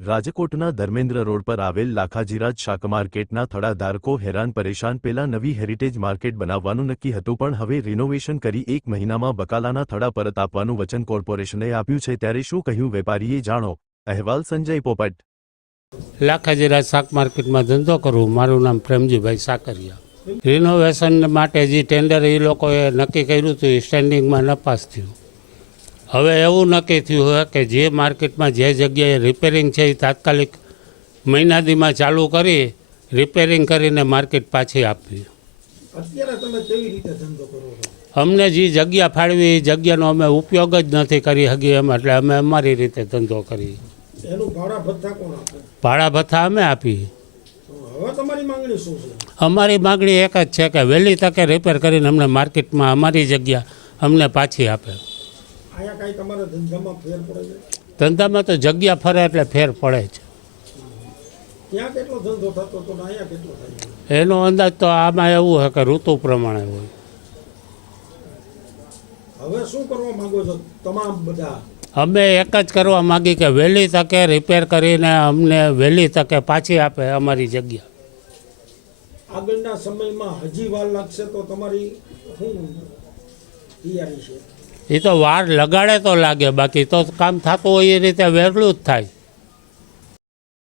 રાજકોટના ધર્મેન્દ્ર રોડ પર આવેલ લાખાજીરાજ શાક માર્કેટના થડાધારકો હેરાન પરેશાન પેલા નવી હેરિટેજ માર્કેટ બનાવવાનું નક્કી હતું પણ હવે રિનોવેશન કરી 1 મહિનામાં બકાલાના થડા પરત આપવાનું વચન કોર્પોરેશને આપ્યું છે ત્યારે શું કહ્યું વેપારીએ જાણો અહેવાલ સંજય પોપટ। લાખાજીરાજ શાક માર્કેટમાં ધંધો કરું, મારું નામ પ્રેમજીભાઈ સાકરિયા। રિનોવેશન માટે જે ટેન્ડર એ લોકોએ નક્કી કર્યું હતું એ સ્ટેન્ડિંગમાં નપાસ થયું। હવે એવું નક્કી થયું હોય કે જે માર્કેટમાં જે જગ્યાએ રિપેરિંગ છે એ તાત્કાલિક મહિનાદીમાં ચાલુ કરી રિપેરિંગ કરીને માર્કેટ પાછી આપવી। અત્યારે તમે કેવી રીતે ધંધો કરો છો? અમને જે જગ્યા ફાળવી એ જગ્યાનો અમે ઉપયોગ જ નથી કરી શકીએ એમ, એટલે અમે અમારી રીતે ધંધો કરીએ। એનું ભાડા ભથ્થા કોણ આપે? ભાડા ભથ્થા અમે આપીએ। હવે તમારી માંગણી શું છે? અમારી માગણી એક જ છે કે વહેલી તકે રિપેર કરીને અમને માર્કેટમાં અમારી જગ્યા અમને પાછી આપે। અહીંયા કાંઈ તમારા ધંધામાં ફેર પડે છે? ધંધામાં તો જગ્યા ફરે એટલે ફેર પડે છે। ત્યાં કેટલો ધંધો થતો હતો ને અહીંયા કેટલો થાય છે? એનો અંદાજ તો આમાં એવું છે કે ઋતુ પ્રમાણે હોય। હવે શું કરવા માંગો છો તમામ બધા? અમે એક જ કરવા માગી કે વહેલી તકે રિપેર કરીને અમને વહેલી તકે પાછી આપે અમારી જગ્યા। આગળના સમયમાં હજી વાર લાગશે તો તમારી શું તૈયારી છે? એ તો વાર લગાડે તો લાગે, બાકી તો કામ થતું હોય એ રીતે વહેલું જ થાય।